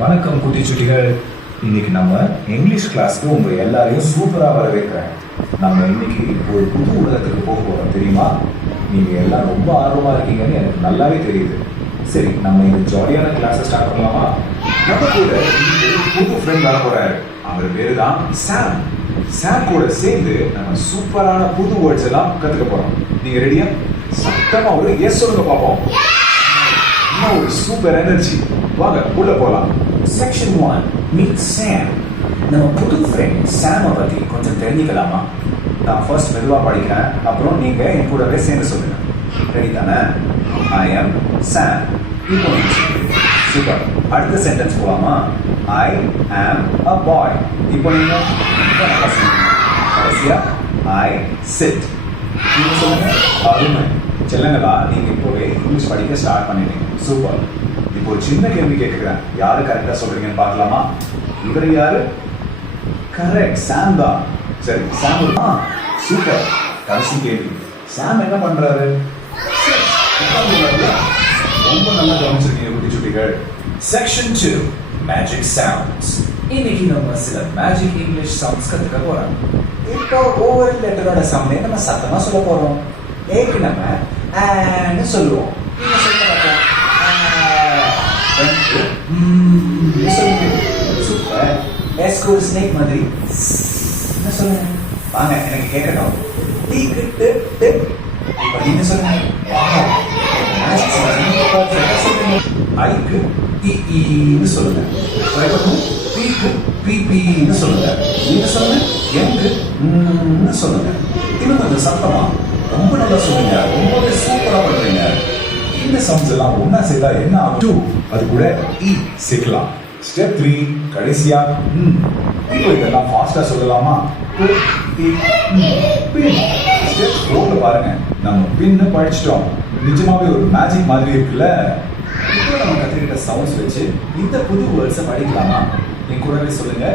வணக்கம் குட்டிச்சுட்டிகள். இன்னைக்கு நம்ம இங்கிலீஷ் கிளாஸ்க்கு உங்க எல்லாரையும் சூப்பரா வரவேற்கிறேன். நம்ம இன்னைக்கு ஒரு புது உலகத்துக்கு போக போறோம், தெரியுமா? நீங்க எல்லாம் ரொம்ப ஆர்வமா இருக்கீங்கன்னு எனக்கு நல்லாவே தெரியுது. சரி, நம்ம இந்த ஜாலியான கிளாஸை ஸ்டார்ட் பண்ணலாமா? நம்ம கூட ஒரு புது ஃப்ரெண்ட் வர போறாரு. அவர் பேரு தான் சாம். சாம் கூட சேர்ந்து நம்ம சூப்பரான புது வேர்ட்ஸ் எல்லாம் கத்துக்க போறோம். நீங்க ரெடியா? சத்தமா ஒரு எஸ் சொல்லுங்க பாப்போம். ஒரு சூப்பர் எனர்ஜி. வாங்க உள்ள போலாம். செக்ஷன் 1, மீட் சாம். நம்ம புது ஃப்ரெண்ட் சாமை பத்தி கொஞ்சம் தெரிஞ்சுக்கலாமா? நான் ஃபர்ஸ்ட் மெதுவா படிக்கிறேன், அப்புறம் நீங்க என் கூடவே சேர்ந்து சொல்லுங்க. ரெடி தானே? ஐ ஆம் சாம். இப்போ சூப்பர். அடுத்த சென்டென்ஸ் போலாமா? ஐ ஆம் அ பாய். இப்போ நீங்க நல்லா சொல்லுங்க. கடைசியா ஐ சிட். நீங்க சொல்லுங்க. அருமை. செல்லங்களா, நீங்க இப்போவே இங்கிலீஷ் படிக்க ஸ்டார்ட் பண்ணிடுங்க. சூப்பர். இப்போ ஒரு சின்ன கேள்வி கேட்கிறேன். யாரு கரெக்டா சொல்றீங்கன்னு பார்க்கலாமா? இவர் யாரு? கரெக்ட், சாம் தான். சரி, சாம் சூப்பர். கடைசி கேள்வி, சாம் என்ன பண்றாரு? ரொம்ப நல்லா கவனிச்சிருக்கீங்க குட்டிச்சுட்டிகள். Section 2, magic sounds. இன்னைக்கு நம்ம சில மேஜிக் இங்கிலீஷ் சவுண்ட்ஸ் கத்துக்க போறோம். இப்போ ஒவ்வொரு லெட்டரோட சவுண்டே நம்ம சத்தமா சொல்ல போறோம். ஏக்கு நம்ம ஆன்னு சொல்லுவோம். நீங்க சொல்லுங்க பார்ப்போம். சூப்பர். எஸ்க்கு ஒரு ஸ்னேக் மாதிரி என்ன சொல்லுங்க? வாங்க, எனக்கு கேட்கணும். டீக்கு டிப் டிப். இப்போ நீங்க சொல்லுங்க. வாவ். ஐக்கு ஈன்னு சொல்லுங்க. பீக்கு பிபின்னு சொல்லுங்க. நீங்க சொல்லுங்க. எங்கு சொல்லுங்க. இன்னும் கொஞ்சம் சத்தமா. ரொம்ப நல்லா சொல்லுங்க. ரொம்பவே சூப்பரா பண்றீங்க. இந்த சவுண்ட்ஸ் எல்லாம் ஒன்னா சேர்த்தா என்ன ஆகும்? அது கூட இ சேர்க்கலாம். ஸ்டெப் 3, கடைசியா இப்போ இதெல்லாம் ஃபாஸ்டா சொல்லலாமா? ஸ்டெப் 4ல பாருங்க. நம்ம பின்னு படிச்சிட்டோம். நிஜமாவே ஒரு மேஜிக் மாதிரி இருக்குல்ல. இப்போ நம்ம கத்துக்கிட்ட சவுண்ட்ஸ் வச்சு இந்த புது வேர்ட்ஸை படிக்கலாமா? என் கூடவே சொல்லுங்க.